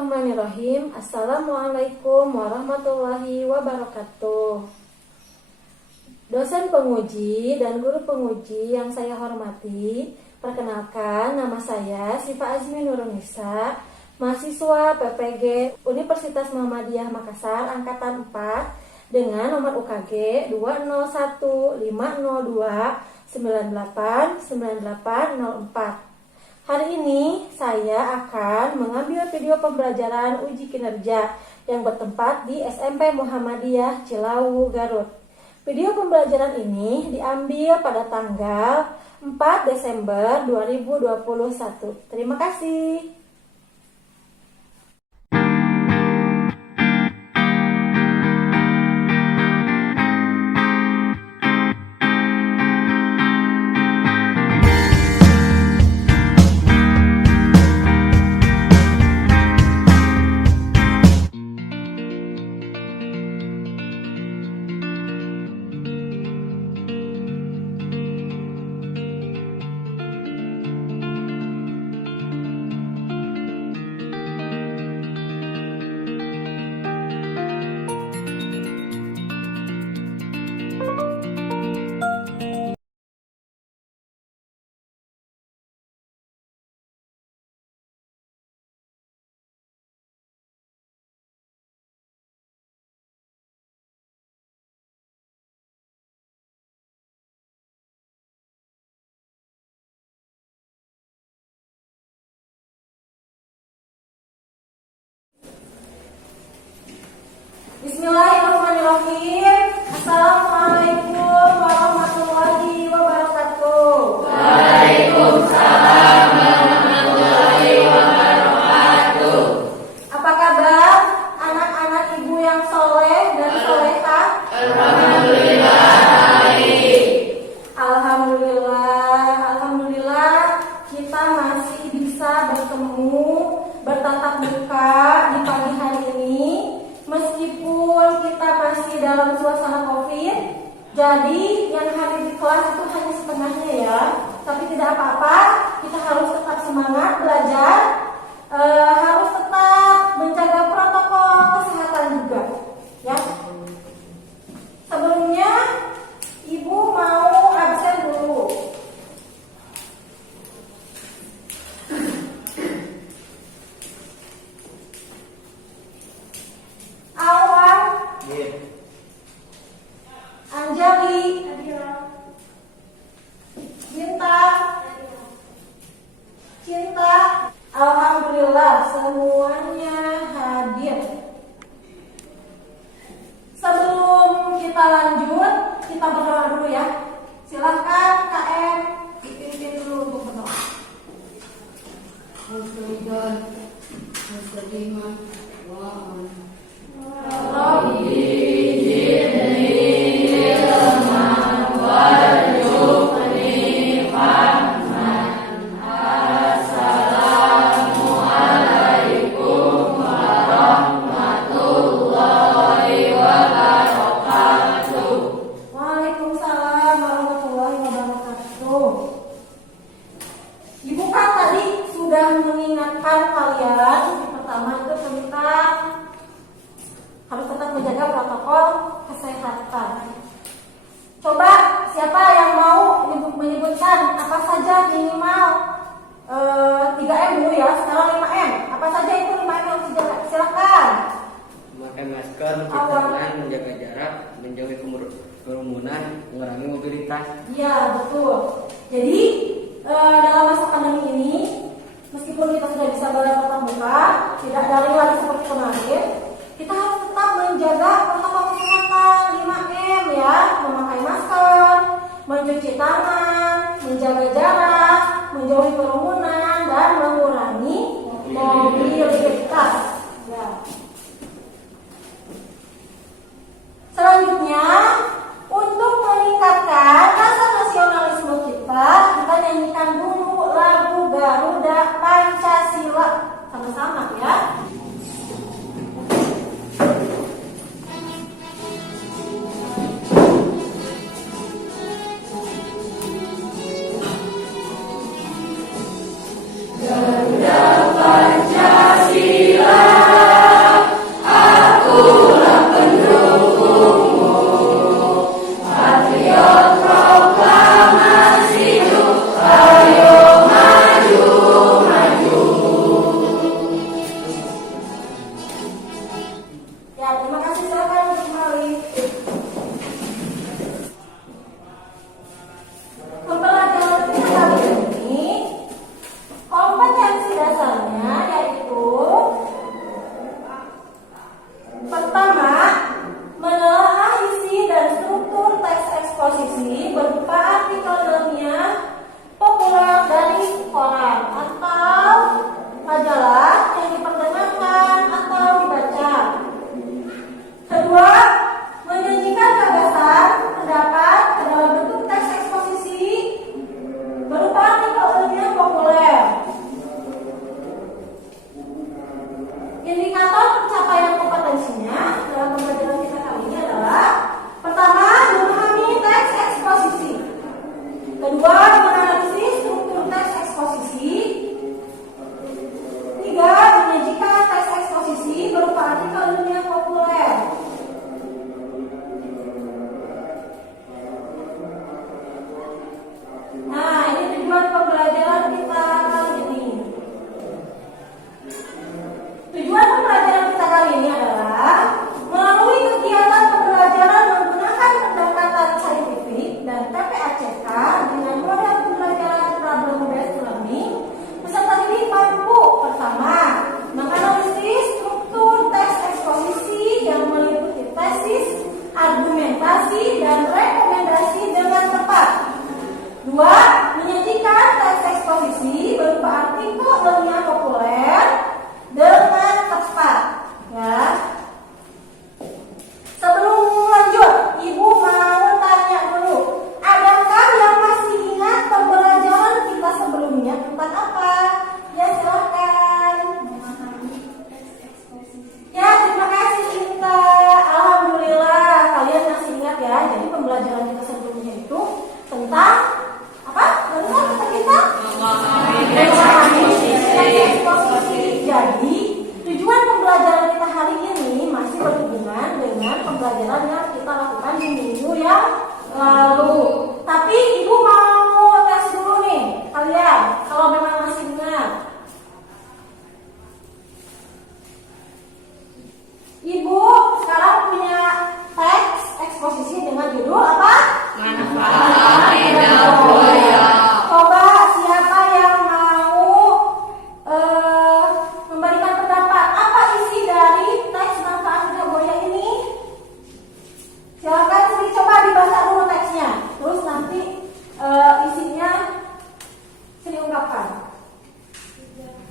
Bismillahirrahmanirrahim. Assalamualaikum warahmatullahi wabarakatuh. Dosen penguji dan guru penguji yang saya hormati, perkenalkan nama saya Sifa Azmi Nurunisa, mahasiswa PPG Universitas Muhammadiyah Makassar angkatan 4 dengan nomor UKG 2015029898804. Hari ini saya akan mengambil video pembelajaran uji kinerja yang bertempat di SMP Muhammadiyah Cilawu, Garut. Video pembelajaran ini diambil pada tanggal 4 Desember 2021. Terima kasih. Bismillahirrahmanirrahim. Assalamualaikum warahmatullahi wabarakatuh. Waalaikumsalam warahmatullahi wabarakatuh. Apa kabar anak-anak ibu yang soleh dan solehah? Alhamdulillah baik. Alhamdulillah kita masih bisa bertemu, bertatap muka di pagi hari ini. Meskipun kita masih dalam suasana COVID, jadi yang hadir di kelas itu hanya setengahnya ya. Tapi tidak apa-apa, kita harus tetap semangat belajar, harus tetap menjaga protokol kesehatan juga, ya. Sebelumnya, Ibu mau absen dulu. Anjali, Cinta, alhamdulillah semuanya hadir. Sebelum kita lanjut, kita berdoa dulu ya. Silakan KM dipimpin dulu untuk berdoa. Waalaikumsalam warahmatullahi wabarakatuh. Ibu kan tadi sudah mengingatkan kalian yang pertama itu tentang harus tetap menjaga protokol kesehatan. Coba siapa yang mau menyebutkan apa saja minimal 3M dulu ya, sekarang 5M. Apa saja itu 5M yang harus dijaga? Silakan. Memakai masker, mencuci tangan, menjaga jarak, menjauhi kerumunan, mengurangi mobilitas. Iya, betul. Jadi dalam masa pandemi ini, meskipun kita sudah bisa bertatap muka, tidak daring lagi seperti kemarin, kita harus tetap menjaga protokol kesehatan 5M ya, memakai masker, mencuci tangan, menjaga jarak, menjauhi kerumunan, dan mengurangi mobilitas. Ya. Selanjutnya, untuk meningkatkan rasa nasionalisme kita nyanyikan dulu lagu Garuda Pancasila sama-sama ya. Garuda Pancasila.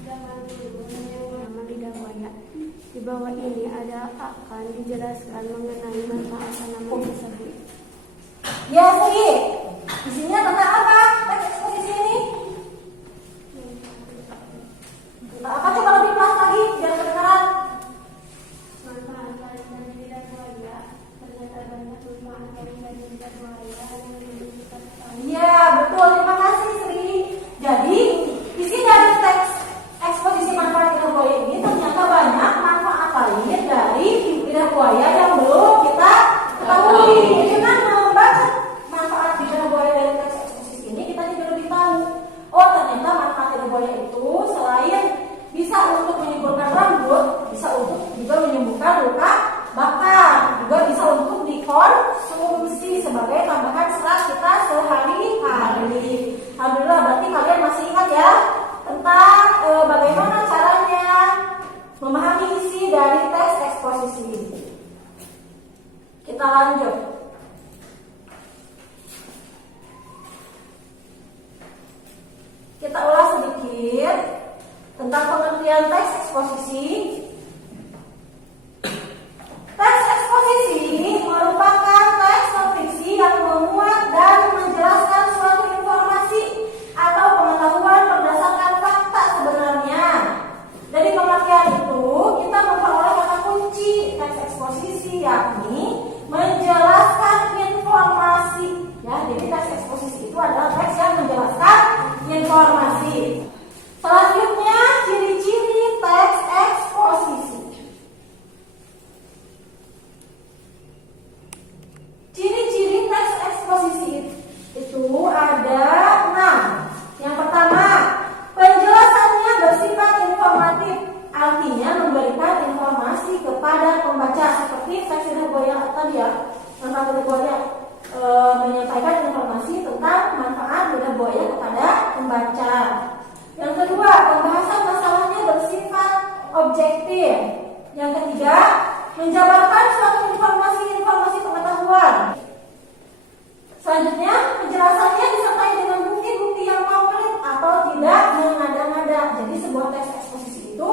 Nama lidah buaya. Di bawah ini akan dijelaskan mengenai manfaat tanaman tersebut. Ya, Sri. Isinya tentang apa teks eksposisi ini? Tentang apa? Coba lebih kelas lagi biar kedengaran. Manfaat tanaman lidah buaya. Ternyata banyak manfaat tanaman lidah buaya yang menunjukkan. Iya, betul. Terima kasih, Sri. Jadi, isi dari teks eksposisi manfaat lidah buaya ini ternyata banyak manfaat lain dari lidah buaya yang belum kita ketahui. Dengan membaca manfaat lidah buaya dari teks eksposisi ini, kita juga lebih tahu. Oh, ternyata manfaat lidah buaya itu selain bisa untuk menyuburkan rambut, bisa untuk juga menyembuhkan luka bakar, juga bisa untuk dikonsumsi sebagai tambahan serat kita sehari-hari. Alhamdulillah, berarti kalian masih ingat ya tentang bagaimana caranya memahami isi dari teks eksposisi ini. Kita lanjut. Kita ulas sedikit tentang pengertian teks eksposisi. Teks eksposisi merupakan teks non-fiksi yang memuat dan menjelaskan suatu informasi atau pengetahuan berdasarkan fakta sebenarnya. Dari pengertian itu, kita memperoleh kata kunci teks eksposisi, yakni menjelaskan informasi. Ya, jadi teks eksposisi itu adalah teks yang menjelaskan informasi. Selanjutnya, ciri-ciri teks eksposisi. Ciri-ciri teks eksposisi itu ada 6. Yang pertama, penjelasannya bersifat informatif, artinya memberikan informasi kepada pembaca, seperti teks lidah buaya tadi ya. Manfaat lidah buaya menyampaikan informasi tentang manfaat lidah buaya kepada pembaca. Yang kedua, pembahasan masalahnya bersifat objektif. Yang ketiga, menjabarkan suatu informasi pengetahuan. Selanjutnya, penjelasannya disertai dengan bukti-bukti yang konkret atau tidak mengada-ngada. Jadi sebuah teks eksposisi itu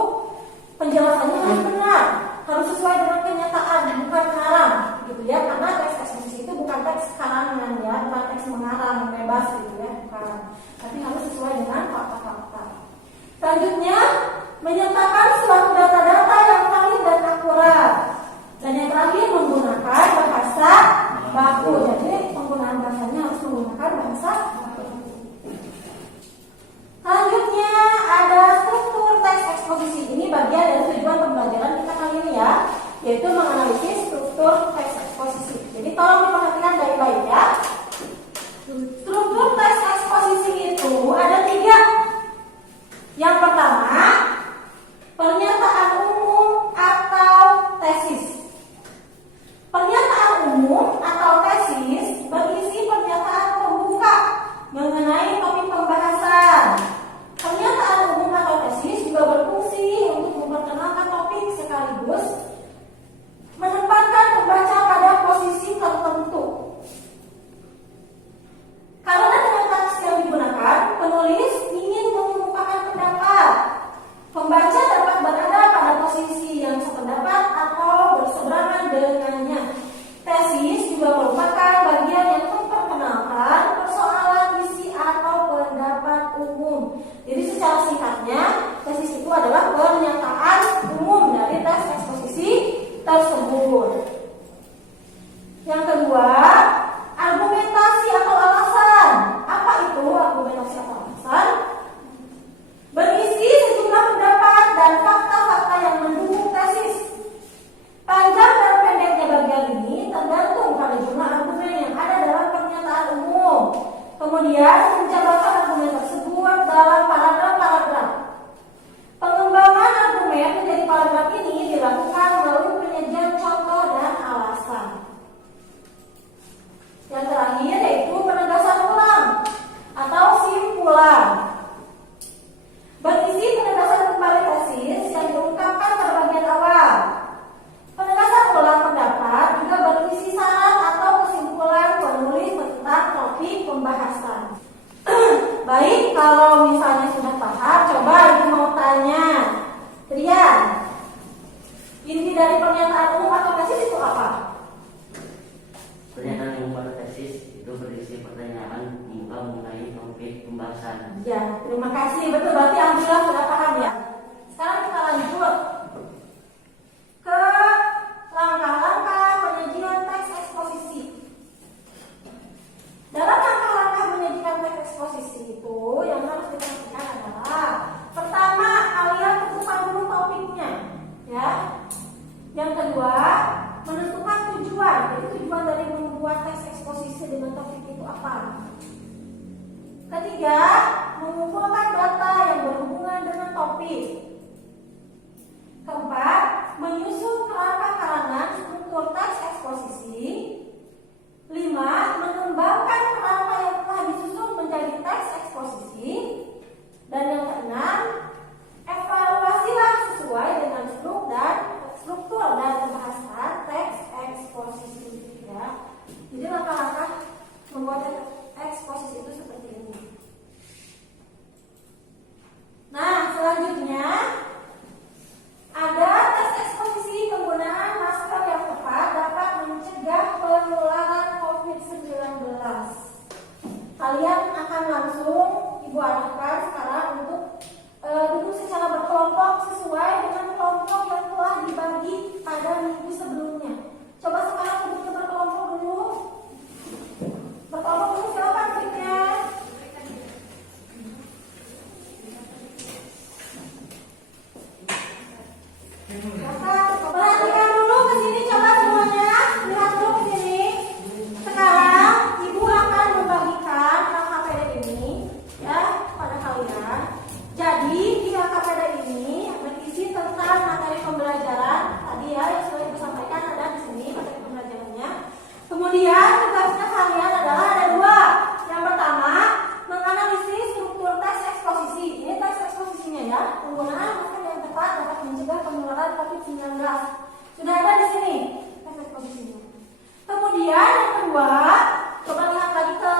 penjelasannya harus benar, harus sesuai dengan kenyataan, bukan ngarang, gitu ya. Karena teks eksposisi itu bukan teks karangan ya, bukan teks mengarang bebas gitu ya, bukan. Tapi harus sesuai dengan fakta-fakta. Selanjutnya, menyertakan suatu data-data yang valid dan akurat. Dan yang terakhir, menggunakan bahasa baku. Jadi penggunaan bahasanya harus menggunakan bahasa baku. Selanjutnya ada struktur teks eksposisi. Ini bagian dari tujuan pembelajaran kita kali ini ya, yaitu menganalisis struktur teks eksposisi. Jadi tolong diperhatikan baik-baik ya. Struktur teks eksposisi itu ada 3. Yang pertama, pernyataan umum atau tesis. Pernyataan umum atau tesis berisi pernyataan pembuka mengenai topik pembahasan. Pernyataan umum atau tesis juga berfungsi untuk memperkenalkan topik sekaligus menempatkan pembaca pada posisi tertentu. Karena dengan teks yang digunakan, penulis ingin mengemukakan pendapat. Pembaca dapat berada pada posisi yang sependapat atau berseberangan dengannya. Tesis juga merupakan bagian yang memperkenalkan persoalan isi atau pendapat umum. Jadi secara singkatnya, tesis itu adalah pernyataan umum dari teks eksposisi tersebut. Yang kedua, argumentasi atau alasan. Apa itu argumentasi atau alasan? Berisi sejumlah pendapat dan fakta-fakta yang mendukung tesis. Panjang dan pendeknya bagian ini tergantung pada jumlah argumen yang ada dalam pernyataan umum. Kemudian menjabarkan argumen tersebut dalam paragraf-paragraf. Pengembangan argumen ketiga, mengumpulkan data yang berhubungan dengan topik. Keempat, menyusun kerangka karangan struktur teks eksposisi. 5. Mengembangkan kerangka yang telah disusun menjadi teks eksposisi. Dan yang keenam, evaluasilah sesuai dengan struktur dan pembahasan teks eksposisi. Ya. Jadi langkah-langkah membuat eksposisi itu seperti ini. Nah, selanjutnya ada tes eksposisi. Penggunaan masker yang tepat dapat mencegah penularan COVID-19. Kalian akan langsung Ibu arahkan sekarang untuk duduk secara berkelompok sesuai dengan kelompok yang telah dibagi pada minggu sebelumnya. Coba sekarang duduknya berkelompok dulu. Berkelompok dulu, silakan duduknya. Perhatikan dulu ke sini, coba semuanya lihat dulu ke sini. Sekarang Ibu akan membagikan LKPD ini ya pada kalian. Jadi di LKPD ini berisi tentang materi pembelajaran tadi ya yang sudah Ibu sampaikan, ada di sini materi pembelajarannya. Kemudian tugasnya kalian adalah ada dua. Yang pertama, menganalisis struktur teks eksposisi. Ini teks eksposisinya ya. Penggunaan masker yang tepat dapat mencegah penularan COVID-19. Sudah ada di sini teks eksposisinya. Kemudian yang kedua, coba lihat lagi ke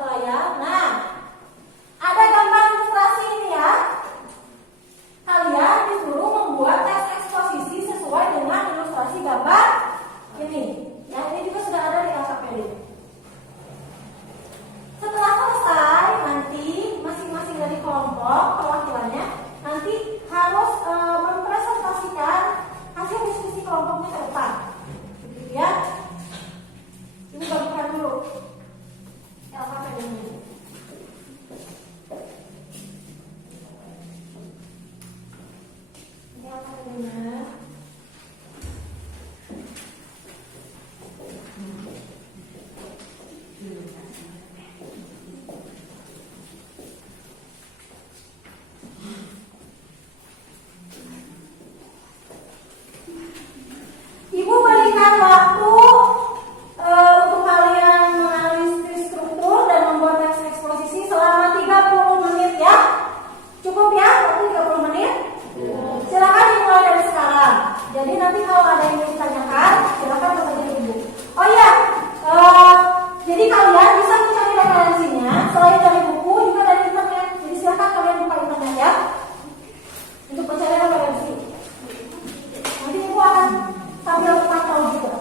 layar. Nah, ada gambar ilustrasi ini ya. Kalian disuruh membuat teks eksposisi sesuai dengan ilustrasi gambar ini. Ya, ini juga sudah ada di LKPD. Setelah selesai, nanti masing-masing dari kelompok perwakilannya nanti harus mempresentasikan hasil diskusi kelompoknya ke depan. Begitu ya. Ini bagikan dulu LKPD ini. Ini LKPD-nya. Ibu berikan waktu untuk kalian menganalisis struktur dan membuat teks eksposisi selama 30 menit ya. Cukup ya waktu 30 menit? Silakan dimulai dari sekarang. Jadi nanti kalau ada yang ingin ditanyakan, silakan bertanya ke Ibu. Oh iya, jadi kalian bisa mencari referensinya selain dari buku juga dari internet. Jadi silakan kalian buka internet ya untuk mencari referensi. Nanti Ibu akan sambil pantau juga.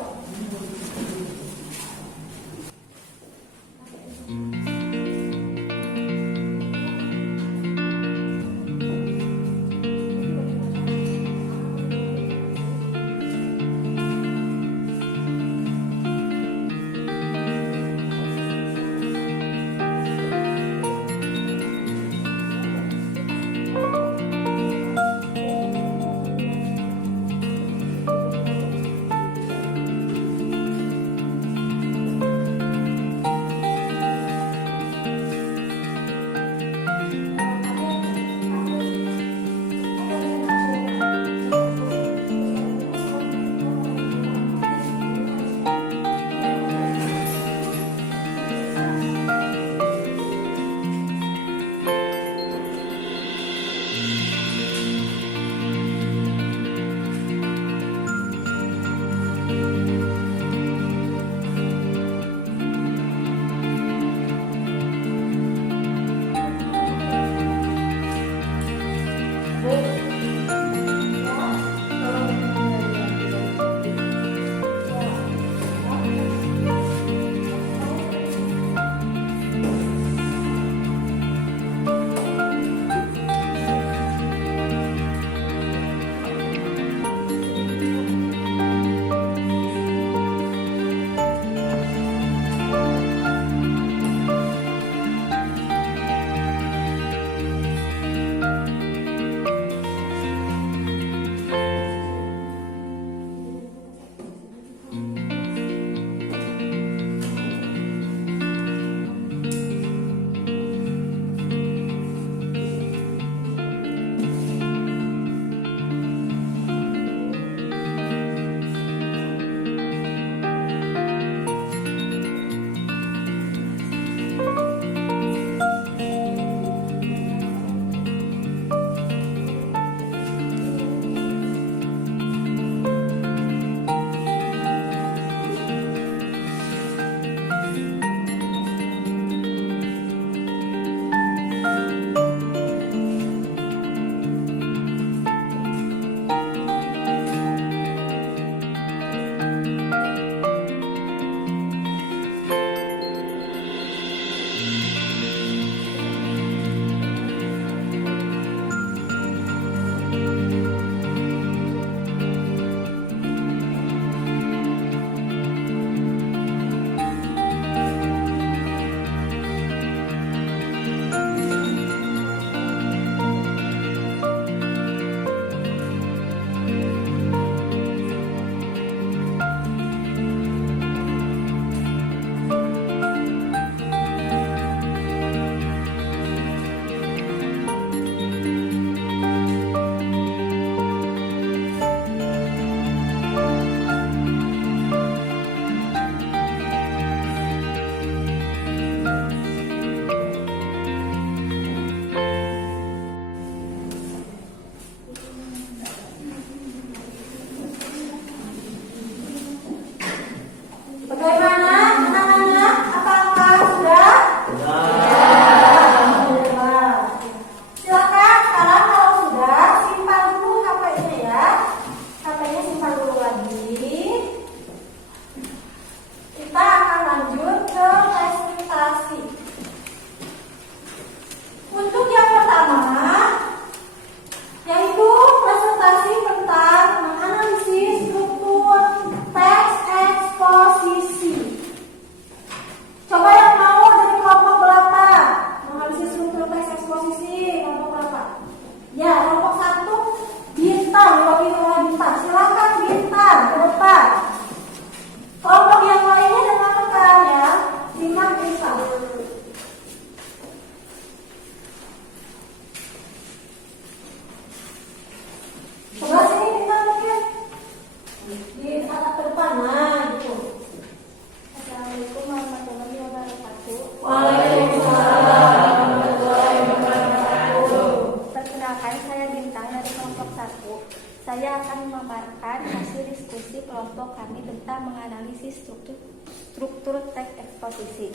Bintang dari kelompok 1. Saya akan memaparkan hasil diskusi kelompok kami tentang menganalisis struktur teks eksposisi.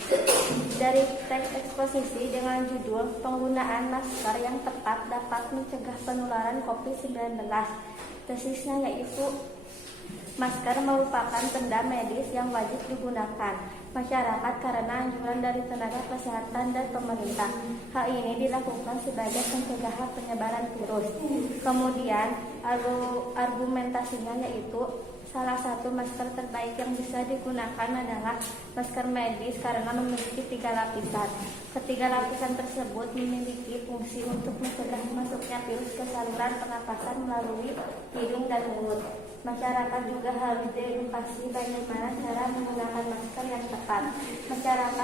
Dari teks eksposisi dengan judul penggunaan masker yang tepat dapat mencegah penularan COVID-19. Tesisnya yaitu masker merupakan benda medis yang wajib digunakan masyarakat karena anjuran dari tenaga kesehatan dan pemerintah. Hal ini dilakukan sebagai pencegahan penyebaran virus. Kemudian argumentasinya yaitu salah satu masker terbaik yang bisa digunakan adalah masker medis karena memiliki 3 lapisan. Ketiga lapisan tersebut memiliki fungsi untuk mencegah masuknya virus ke saluran pernapasan melalui hidung dan mulut. Masyarakat juga harus diedukasi bagaimana cara menggunakan masker yang tepat. Masyarakat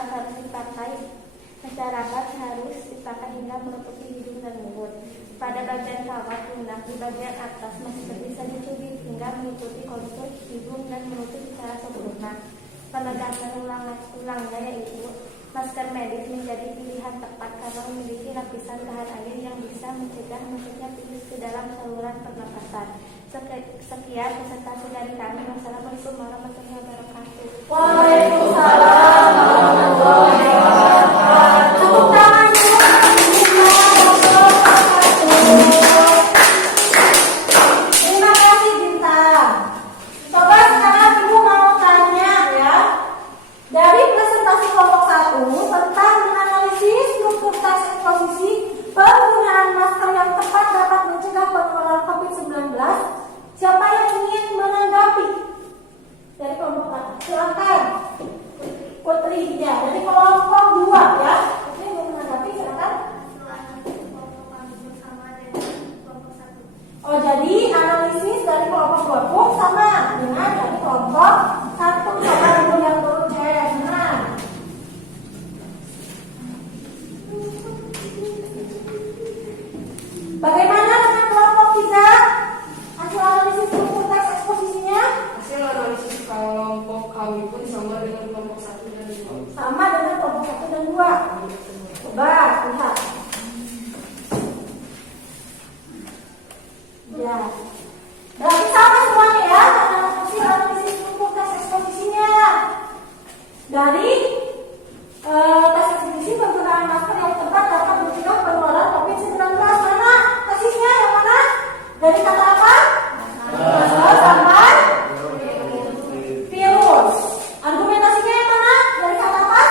harus dipakai hingga menutupi hidung dan mulut. Pada bagian kawat lunak di bagian atas masker bisa dicubit hingga mengikuti kontur hidung dan mulut secara sempurna. Penegasan ulangnya yaitu masker medis menjadi pilihan tepat karena memiliki lapisan tahan air yang bisa mencegah masuknya virus ke dalam saluran pernapasan. Sekian presentasi dari kami. Wassalamualaikum warahmatullahi wabarakatuh. Waalaikumsalam warahmatullahi wabarakatuh. Tepuk tangan dulu. Terima kasih Bintang. Coba sekarang Ibu mau tanya ya. Dari presentasi kelompok 1 tentang menganalisis struktur teks eksposisi, penggunaan masker yang tepat dapat mencegah penularan COVID-19. Siapa yang ingin menanggapi? Dari kelompok 1, silakan. Putri ya, dari kelompok 2 ya. Putri mau menanggapi, silakan. Oh, jadi analisis dari kelompok 2 pun sama dengan dari kelompok 1. Coba Ibu yang turun cek. Nah. Bagaimana dengan kelompok 3? Hasil analisis struktur teks eksposisinya? Hasil analisis kelompok kami pun sama dengan kelompok 1 dan 2. Sama dengan kelompok 1 dan 2. Coba lihat. Ya. Berarti sama semuanya ya dengan hasil analisis struktur teks eksposisinya. Dari teks eksposisi penggunaan masker yang tepat dapat mencegah penularan COVID-19. Mana tesisnya yang mana? Dari kata apa? Masker sampai virus. Argumentasinya yang mana? Dari kata apa?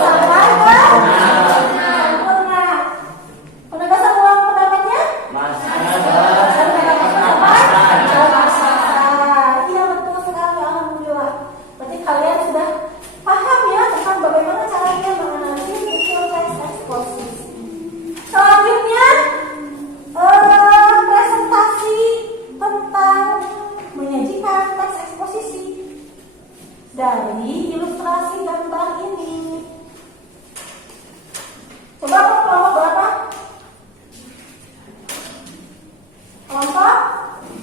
Sampai ke sempurna. Penegasan ulang pendapatnya? Iya betul sekali, alhamdulillah. Berarti kalian sudah paham ya tentang bagaimana caranya menganalisis struktur teks eksposisi. Selanjutnya presentasi tentang menyajikan teks eksposisi dari ilustrasi gambar ini. Coba kelompok berapa? Kelompok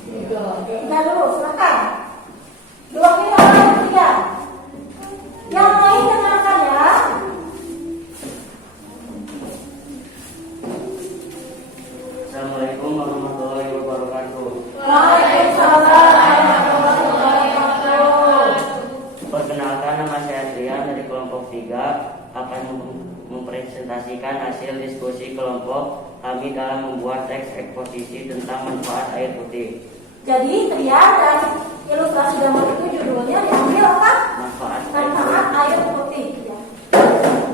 3 dulu, silakan. 2 kira orang 3. Yang lain dengarkan ya. Assalamualaikum warahmatullahi wabarakatuh. Waalaikumsalam warahmatullahi wabarakatuh. Perkenalkan, nama saya Trian dari kelompok 3 akan mempresentasikan hasil diskusi kelompok kami dalam membuat teks eksposisi tentang manfaat air putih. Jadi Trian dan ilustrasi gambar itu judulnya diambil apa? Manfaat air putih. Ya.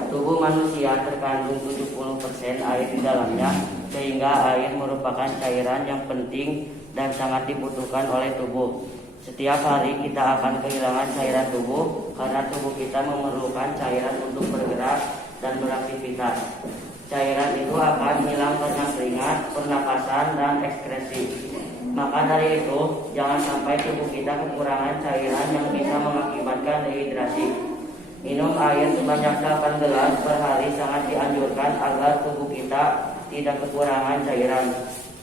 Tubuh manusia terkandung 70% air di dalamnya, sehingga air merupakan cairan yang penting dan sangat dibutuhkan oleh tubuh. Setiap hari kita akan kehilangan cairan tubuh karena tubuh kita memerlukan cairan untuk bergerak dan beraktivitas. Cairan itu akan hilang karena keringat, pernapasan, dan ekskresi. Maka dari itu, jangan sampai tubuh kita kekurangan cairan yang bisa mengakibatkan dehidrasi. Minum air sebanyak 8 gelas per hari sangat dianjurkan agar tubuh kita tidak kekurangan cairan.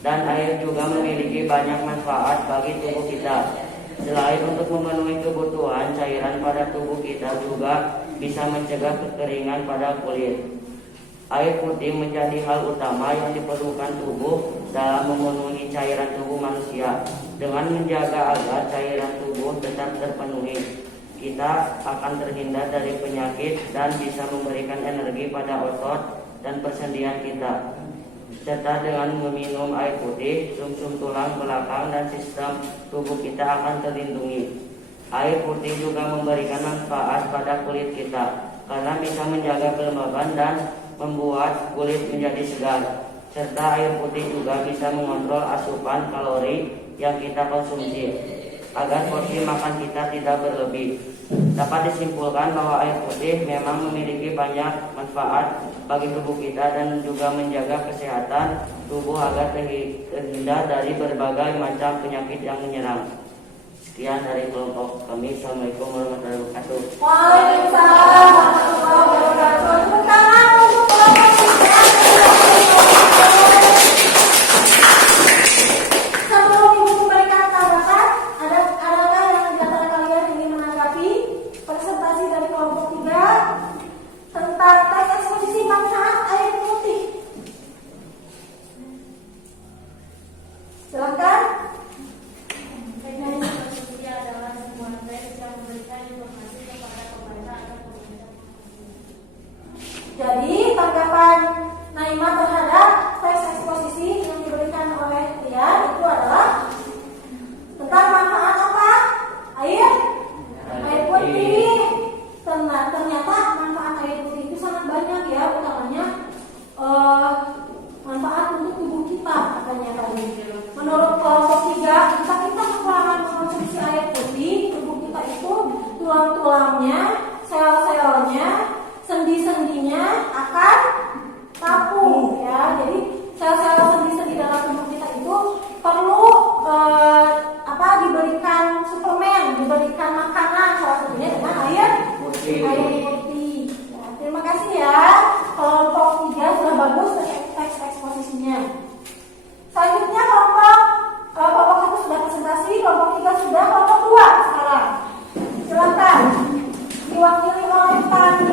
Dan air juga memiliki banyak manfaat bagi tubuh kita. Selain untuk memenuhi kebutuhan cairan pada tubuh kita, juga bisa mencegah kekeringan pada kulit. Air putih menjadi hal utama yang diperlukan tubuh dalam memenuhi cairan tubuh manusia. Dengan menjaga agar cairan tubuh tetap terpenuhi, kita akan terhindar dari penyakit dan bisa memberikan energi pada otot dan persendian kita. Serta dengan meminum air putih, sumsum tulang belakang dan sistem tubuh kita akan terlindungi. Air putih juga memberikan manfaat pada kulit kita karena bisa menjaga kelembaban dan membuat kulit menjadi segar. Serta air putih juga bisa mengontrol asupan kalori yang kita konsumsi agar porsi makan kita tidak berlebih. Dapat disimpulkan bahwa air putih memang memiliki banyak manfaat bagi tubuh kita dan juga menjaga kesehatan tubuh agar terhindar dari berbagai macam penyakit yang menyerang. Sekian dari kelompok kami. Assalamualaikum warahmatullahi wabarakatuh. Waalaikumsalam warahmatullahi wabarakatuh. Tepuk tangan untuk kelompok 3. Sebelum Ibu memberikan tanggapan, adakah yang di antara kalian ingin menanggapi presentasi dari kelompok 3 tentang teks eksposisi manfaat air putih? Silakan. Adalah sebuah teks yang memberikan informasi kepada pembaca atau pembaca. Jadi tanggapan Naimah terhadap teks eksposisi yang diberikan oleh Rian itu adalah tentang manfaat apa? Air putih. Ternyata manfaat air putih itu sangat banyak ya, utamanya manfaat untuk tubuh kita katanya tadi. Menurut kelompok 3, kita kekurangan mengkonsumsi air putih, tubuh kita itu tulang-tulangnya, sel-selnya, sendi-sendinya akan rapuh ya. Jadi sel-sel sendi-sendi dalam tubuh kita itu perlu diberikan suplemen, diberikan makanan, salah satunya dengan air putih. Ya, terima kasih ya. Kelompok 3 sudah bagus teks eksposisinya. Selanjutnya kelompok 1 sudah presentasi, kelompok 3 sudah, kelompok 2 sekarang. Silakan diwakili oleh Tani.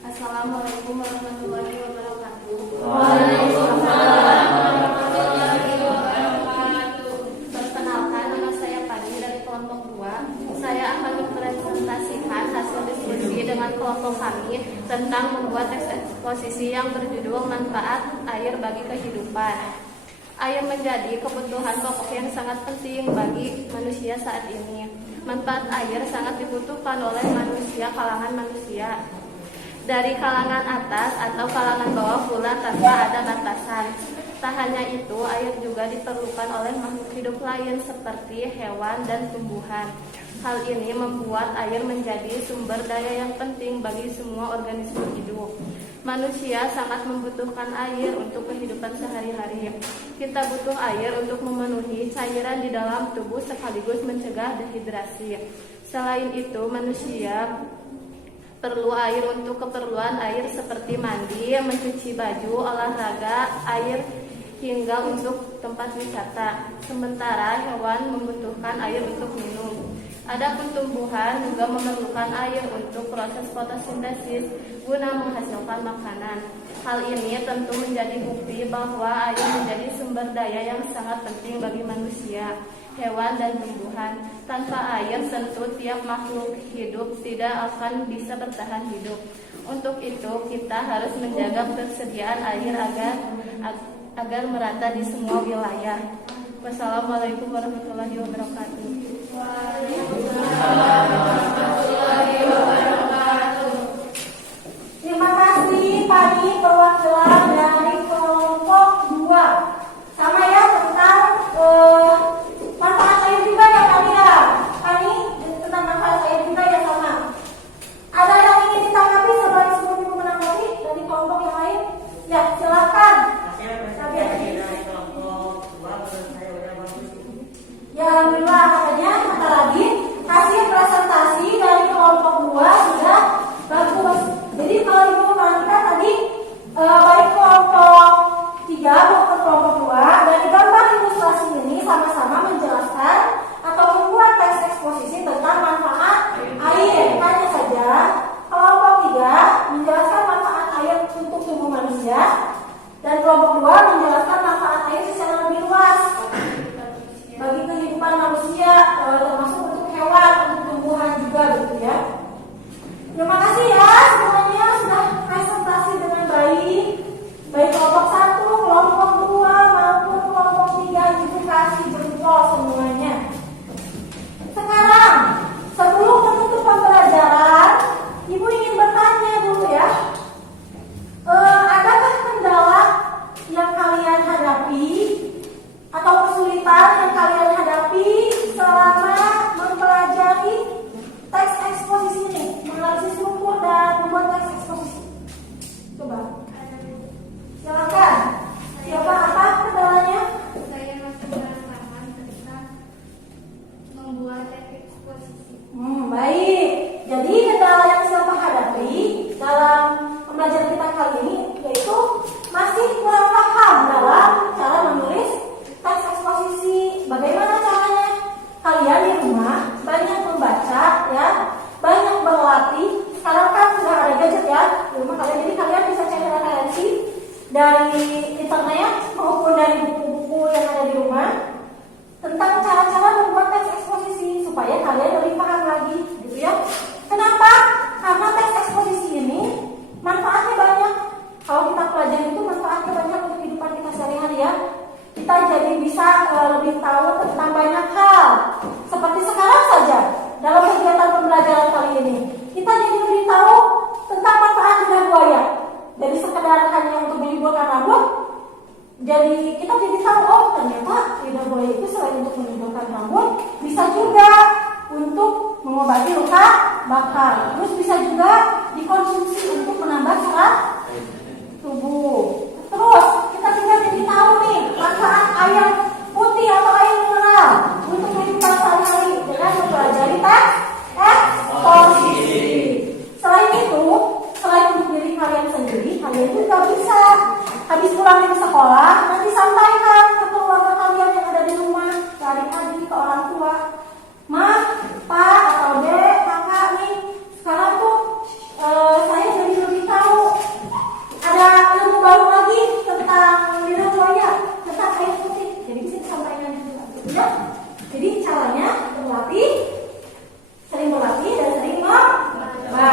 Assalamualaikum warahmatullahi wabarakatuh. Waalaikumsalam warahmatullahi wabarakatuh. Perkenalkan, nama saya Pani dari kelompok 2. Saya akan mempresentasikan hasil diskusi dengan kelompok kami tentang membuat teks eksposisi yang berjudul Manfaat Air bagi Kehidupan. Air menjadi kebutuhan pokok yang sangat penting bagi manusia saat ini. Manfaat air sangat dibutuhkan oleh manusia, kalangan manusia, dari kalangan atas atau kalangan bawah pula tanpa ada batasan. Tak hanya itu, air juga diperlukan oleh makhluk hidup lain seperti hewan dan tumbuhan. Hal ini membuat air menjadi sumber daya yang penting bagi semua organisme hidup. Manusia sangat membutuhkan air untuk kehidupan sehari-hari. Kita butuh air untuk memenuhi cairan di dalam tubuh sekaligus mencegah dehidrasi. Selain itu, manusia perlu air untuk keperluan air seperti mandi, mencuci baju, olahraga, air hingga untuk tempat wisata. Sementara hewan membutuhkan air untuk minum. Adapun tumbuhan juga memerlukan air untuk proses fotosintesis guna menghasilkan makanan. Hal ini tentu menjadi bukti bahwa air menjadi sumber daya yang sangat penting bagi manusia, hewan, dan tumbuhan. Tanpa air, tentu tiap makhluk hidup tidak akan bisa bertahan hidup. Untuk itu, kita harus menjaga ketersediaan air agar merata di semua wilayah. Wassalamualaikum warahmatullahi wabarakatuh. Terima kasih Pani, perwakilan dari kelompok 2. Sama ya tentang manfaat air juga ya Pani ya. Pani tentang manfaat air juga ya sama. Ada yang ingin ditanggapi sebelum Ibu menanggapi dari kelompok yang lain? Ya silakan. Ya alhamdulillah katanya kata lagi hasil presentasi Dan kelompok 2 menjelaskan manfaat air secara lebih luas bagi kehidupan manusia, termasuk untuk hewan, untuk tumbuhan juga gitu ya. Terima kasih ya semuanya sudah presentasi dengan baik. Baik kelompok 1, kelompok 2 maupun kelompok 3 Ibu kasih jempol semuanya. Sekarang sebelum menutup pembelajaran, Ibu ingin bertanya dulu ya. Adakah kendala yang kalian hadapi atau kesulitan yang kalian hadapi selama mempelajari teks eksposisi ini, menganalisis struktur dan membuat teks eksposisi? Coba, silakan. Siapa apa kendalanya? Saya masih berantakan ketika membuat teks eksposisi. Baik. Jadi kendala yang siapa hadapi dalam pembelajaran kita kali ini yaitu masih kurang paham dalam cara menulis teks eksposisi. Bagaimana caranya? Kalian di rumah banyak membaca ya, banyak berlatih. Sekarang kan sudah ada gadget ya di rumah kalian, jadi kalian bisa cari referensi dari internet maupun dari buku-buku yang ada di rumah tentang cara-cara membuat teks eksposisi supaya kalian lebih paham lagi gitu ya. Kenapa? Karena teks eksposisi ini manfaatnya banyak. Kalau kita pelajari itu manfaatnya banyak untuk kehidupan kita sehari-hari ya. Kita jadi bisa lebih tahu tentang banyak hal. Seperti sekarang saja dalam kegiatan pembelajaran kali ini, kita jadi lebih tahu tentang manfaat lidah buaya. Jadi sekedar hanya untuk menimbulkan rambut, jadi kita jadi tahu oh ternyata lidah buaya itu selain untuk menimbulkan rambut, bisa juga untuk mengobati luka bakar. Terus bisa juga dikonsumsi untuk menambah serat tubuh. Terus kita juga jadi tahu nih manfaat air putih atau air mineral untuk kehidupan sehari-hari dengan mempelajari teks eksposisi. Selain itu, selain untuk diri kalian sendiri, kalian juga bisa habis pulang dari sekolah nanti sampaikan ke keluarga kalian yang ada di rumah, ke adik-adik, ke orang tua. Ma, Pak atau Dek, Kakak nih, sekarang tuh saya jadi lebih tahu ada ilmu baru lagi tentang lidah buaya, tentang air putih. Jadi bisa disampaikan juga, ya. Jadi caranya berlatih, sering berlatih dan sering membaca.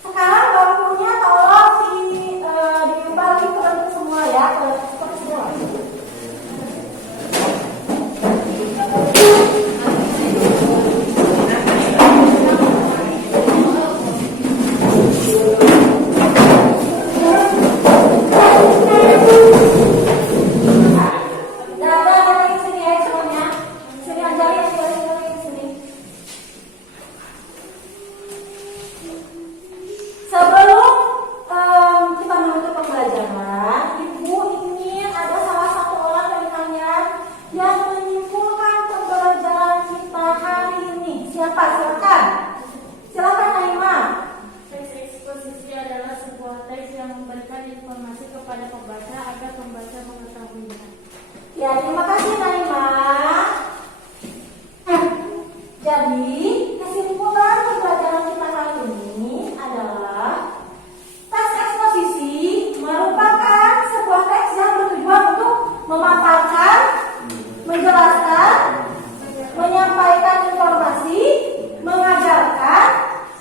Sekarang bangkunya tolong diubah ke semua ya, ke semua. Sebelum kita menutup pembelajaran, Ibu ingin ada salah satu orang dari kalian yang menyimpulkan pembelajaran kita hari ini. Siapa? Silakan. Silakan Naima. Teks eksposisi adalah sebuah teks yang memberikan informasi kepada pembaca agar pembaca mengetahuinya. Ya, terima kasih Naima. Jadi, kesimpulan pembelajaran kita kali ini adalah teks eksposisi merupakan sebuah teks yang bertujuan untuk memaparkan, menjelaskan, menyampaikan informasi, mengajarkan,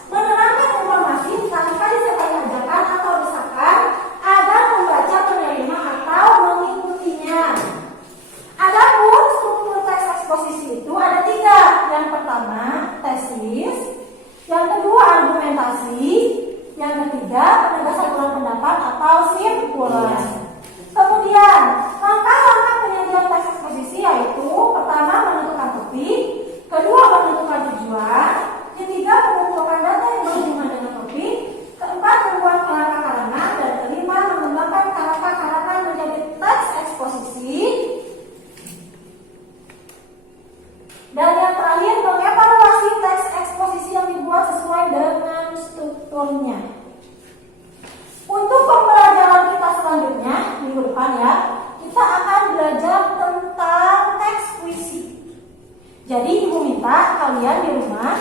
menerangkan informasi tanpa disertai ajakan atau desakan agar pembaca menerima atau mengikutinya. Adapun struktur teks eksposisi itu ada 3. Yang pertama tesis, yang kedua argumentasi, yang ketiga penegasan ulang pendapat atau simpulan. Kemudian langkah-langkah penyajian teks eksposisi yaitu pertama menentukan topik, kedua menentukan tujuan, ketiga mengumpulkan data yang berhubungan dengan topik, keempat membuat kerangka karangan, dan kelima mengembangkan kerangka karangan menjadi teks eksposisi. Dan yang terakhir mengevaluasi teks eksposisi yang dibuat sesuai dengan strukturnya. Untuk pembelajaran kita selanjutnya minggu depan ya, kita akan belajar tentang teks puisi. Jadi Ibu minta kalian di rumah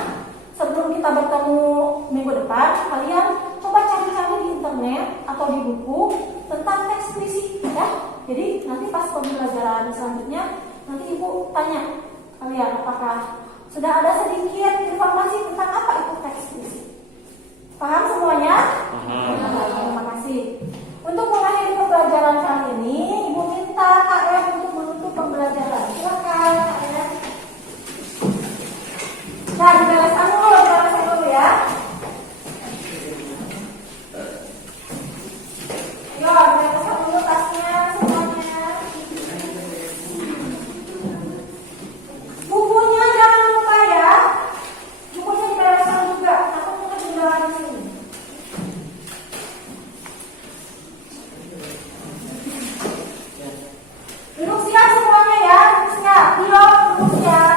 sebelum kita bertemu minggu depan, kalian coba cari-cari di internet atau di buku tentang teks puisi ya. Jadi nanti pas pembelajaran selanjutnya nanti ibu tanya kalian apakah sudah ada sedikit informasi tentang apa itu teks puisi. Paham semuanya? Terima kasih. Untuk mengakhiri pembelajaran kali ini, ibu minta Kak Ren untuk menutup pembelajaran. Silakan Kak Ren. Nah, dibereskan dulu ya. Ayo, dibereskan dulu tasnya semuanya. Bukunya jangan lupa ya. Bukunya dibereskan juga. Takutnya ketinggalan di sini. Duduk siap semuanya ya. Duduk siap. Pilot, duduk siap.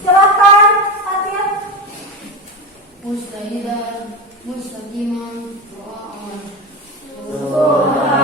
Silakan, Fatir. Mustahidan, mustaqiman, doa. Surah